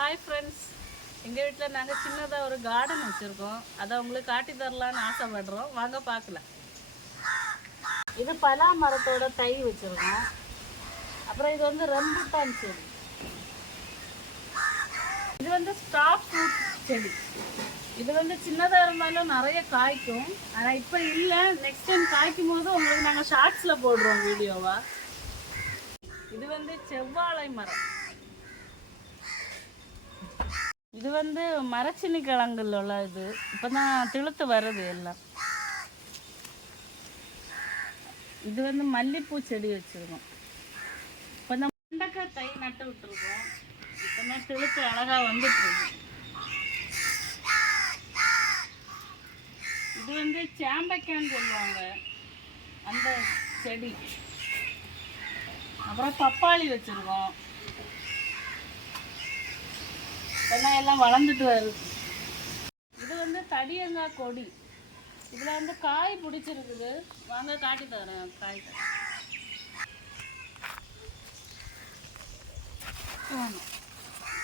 Hi friends, எங்கள் வீட்டில் நாங்கள் சின்னதாக ஒரு கார்டன் வச்சுருக்கோம். அதை உங்களுக்கு காட்டி தரலான்னு ஆசைப்படுறோம். வாங்க பார்க்கலாம். இது பலா மரத்தோட தை வச்சுருக்கோம். அப்புறம் இது வந்து ரம்புட்டான் செடி. இது வந்து ஸ்டார் ஃப்ரூட் செடி. இது வந்து சின்னதாக இருந்தாலும் நிறைய காய்க்கும். ஆனால் இப்போ இல்லை, நெக்ஸ்ட் டைம் காய்க்கும் போது உங்களுக்கு நாங்கள் ஷார்ட்ஸில் போடுறோம் வீடியோவா. இது வந்து செவ்வாழை மரம். இது வந்து மரச்சினி கிழங்குல உள்ள இது. இப்போ தான் திழுத்து வருது எல்லாம். இது வந்து மல்லிப்பூ செடி வச்சுருக்கோம். இப்போ தான் வெண்டைக்காய் தை நட்டு விட்டுருக்கோம். இப்போ தான் திழுத்து அழகாக வந்துட்டுருக்கு. இது வந்து சாம்பக்கான்னு சொல்லுவாங்க அந்த செடி. அப்புறம் பப்பாளி வச்சுருக்கோம். எல்லாம் வளர்ந்துட்டு வருது. இது வந்து தடியங்காய் கொடி. இதில் வந்து காய் பிடிச்சிருக்குது. வாங்க காட்டி தரேன் காய்.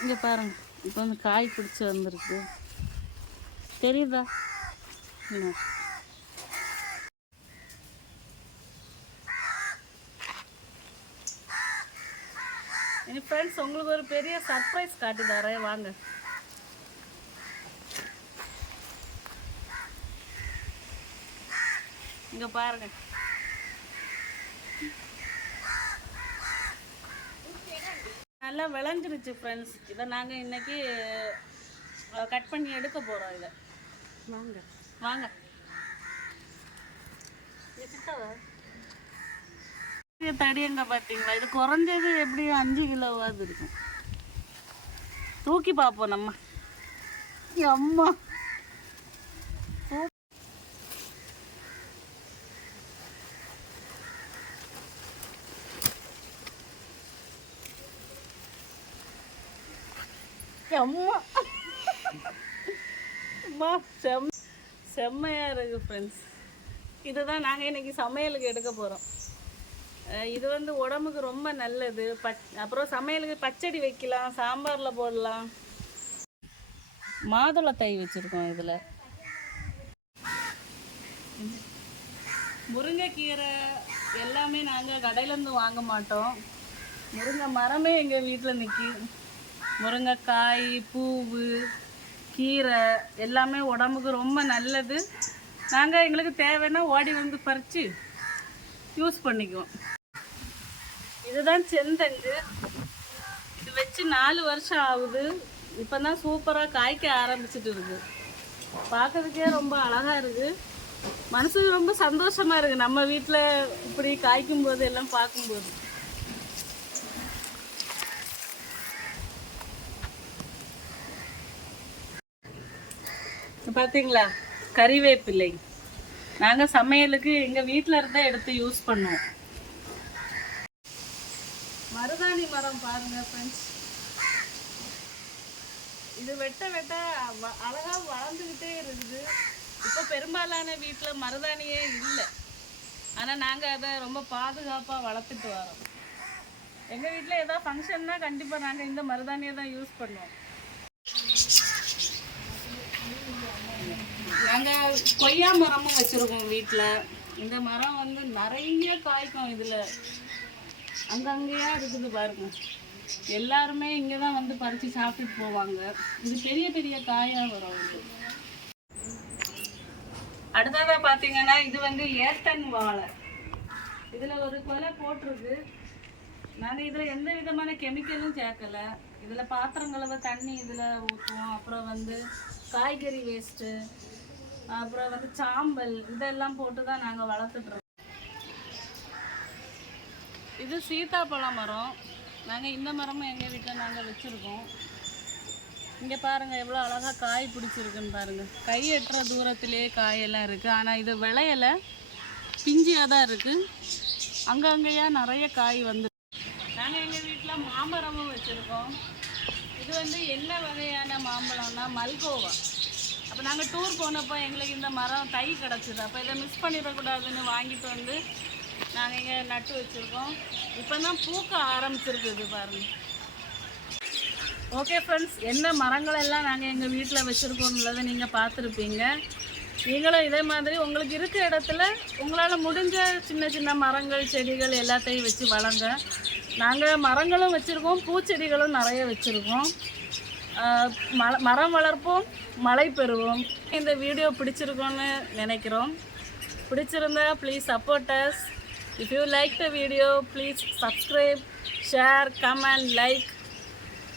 இங்கே பாருங்க, இப்போ வந்து காய் பிடிச்சி வந்திருக்கு. தெரியுதா? இனி ஃப்ரெண்ட்ஸ், உங்களுக்கு ஒரு பெரிய சர்ப்ரைஸ் காட்டி தரேன். வாங்க. இங்க பாருங்க, நல்லா விளைஞ்சிருச்சு ஃப்ரெண்ட்ஸ். இதை நாங்கள் இன்னைக்கு கட் பண்ணி எடுக்க போகிறோம். இதை வாங்க வாங்க. தடியங்க பார்த்தீங்களா? இது குறைஞ்சது எப்படியும் 5 கிலோவாது இருக்கும். தூக்கி பார்ப்போம் நம்ம. அம்மா அம்மா அம்மா செம்மையாக இருக்குது ஃப்ரெண்ட்ஸ். இதை தான் நாங்கள் இன்றைக்கி சமையலுக்கு எடுக்க போகிறோம். இது வந்து உடம்புக்கு ரொம்ப நல்லது. அப்புறம் சமையலுக்கு பச்சடி வைக்கலாம், சாம்பாரில் போடலாம். மாதுளை தை வச்சுருக்கோம். இதில் முருங்கைக்கீரை எல்லாமே நாங்கள் கடையிலேருந்து வாங்க மாட்டோம். முருங்கை மரமே எங்கள் வீட்டில் நிற்கும். முருங்கைக்காய், பூவு, கீரை எல்லாமே உடம்புக்கு ரொம்ப நல்லது. நாங்கள் எங்களுக்கு தேவைன்னா ஓடி வந்து பறித்து யூஸ் பண்ணிக்குவோம். இதுதான் செந்தங்கு. இது வச்சு 4 வருஷம் ஆகுது. இப்போ தான் சூப்பராக காய்க்க ஆரம்பிச்சிட்டு இருக்கு. பார்க்கறதுக்கே ரொம்ப அழகாக இருக்குது. மனசுக்கு ரொம்ப சந்தோஷமாக இருக்குது நம்ம வீட்டில் இப்படி காய்க்கும் போது எல்லாம் பார்க்கும்போது. பார்த்தீங்களா, கறிவேப்பிலை நாங்கள் சமையலுக்கு எங்கள் வீட்டில் இருந்தால் எடுத்து யூஸ் பண்ணுவோம். மருதாணி மரம் பாருங்க ஃப்ரெண்ட்ஸ். இது வெட்ட வெட்ட அழகாக வளர்ந்துக்கிட்டே இருக்குது. இப்போ பெரும்பாலான வீட்டில் மருதாணியே இல்லை. ஆனால் நாங்கள் அதை ரொம்ப பாதுகாப்பாக வளர்த்துட்டு வரோம். எங்கள் வீட்டில் ஏதாவது ஃபங்க்ஷன்னா கண்டிப்பாக நாங்கள் இந்த மருதாணியை தான் யூஸ் பண்ணுவோம். நாங்கள் கொய்யா மரமும் வச்சுருக்கோம் வீட்டில். இந்த மரம் வந்து நிறைய காய்க்கும். இதில் அங்கங்கேயா இருக்குது பாருங்க. எல்லாருமே இங்கே தான் வந்து பறித்து சாப்பிட்டுட்டு போவாங்க. இது பெரிய பெரிய காயாக வரும். இது அடுத்ததாக பார்த்தீங்கன்னா, இது வந்து ஏத்தன் வாழை. இதில் ஒரு கொலை போட்டிருக்கு. நாங்கள் இதில் எந்த விதமான கெமிக்கலும் சேர்க்கலை. இதில் பாத்திரம் கழுவ தண்ணி இதில் ஊற்றுவோம். அப்புறம் வந்து காய்கறி வேஸ்ட்டு, அப்புறம் வந்து சாம்பல், இதெல்லாம் போட்டு தான் நாங்கள் வளர்த்துட்ருக்கோம். இது சீத்தாப்பழ மரம். நாங்கள் இந்த மரமும் எங்கள் வீட்டில் நாங்கள் வச்சுருக்கோம். இங்கே பாருங்கள் எவ்வளோ அழகாக காய் பிடிச்சிருக்குன்னு பாருங்கள். கை எட்டுற தூரத்துலேயே காயெல்லாம் இருக்குது. ஆனால் இது விளையலை, பிஞ்சியாக தான் இருக்குது. அங்கங்கேயா நிறைய காய் வந்து. நாங்கள் எங்கள் வீட்டில் மாமரமும் வச்சுருக்கோம். இது வந்து என்ன வகையான மாம்பழம்னா மல்கோவா. அப்போ நாங்கள் டூர் போனப்போ எங்களுக்கு இந்த மரம் தை கிடச்சிது. அப்போ இதை மிஸ் பண்ணிடக்கூடாதுன்னு வாங்கிட்டு வந்து நாங்கள் இங்கே நட்டு வச்சுருக்கோம். இப்போ தான் பூக்க ஆரம்பிச்சிருக்குது பாருங்கள். ஓகே ஃப்ரெண்ட்ஸ், என்ன மரங்கள் எல்லாம் நாங்கள் எங்கள் வீட்டில் வச்சுருக்கோன்றதை நீங்கள் பார்த்துருப்பீங்க. நீங்களும் இதே மாதிரி உங்களுக்கு இருக்க இடத்துல உங்களால் முடிஞ்ச சின்ன சின்ன மரங்கள் செடிகள் எல்லாத்தையும் வச்சு வளங்க. நாங்கள் மரங்களும் வச்சுருக்கோம், பூச்செடிகளும் நிறைய வச்சுருக்கோம். மரம் வளர்ப்போம், மழை பெறுவோம். இந்த வீடியோ பிடிச்சிருக்கோன்னு நினைக்கிறோம். பிடிச்சிருந்தா please support us. If you like the video please subscribe, share, comment, like.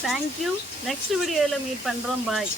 Thank you. Next வீடியோவில் மீட் பண்ணுறோம். பாய்.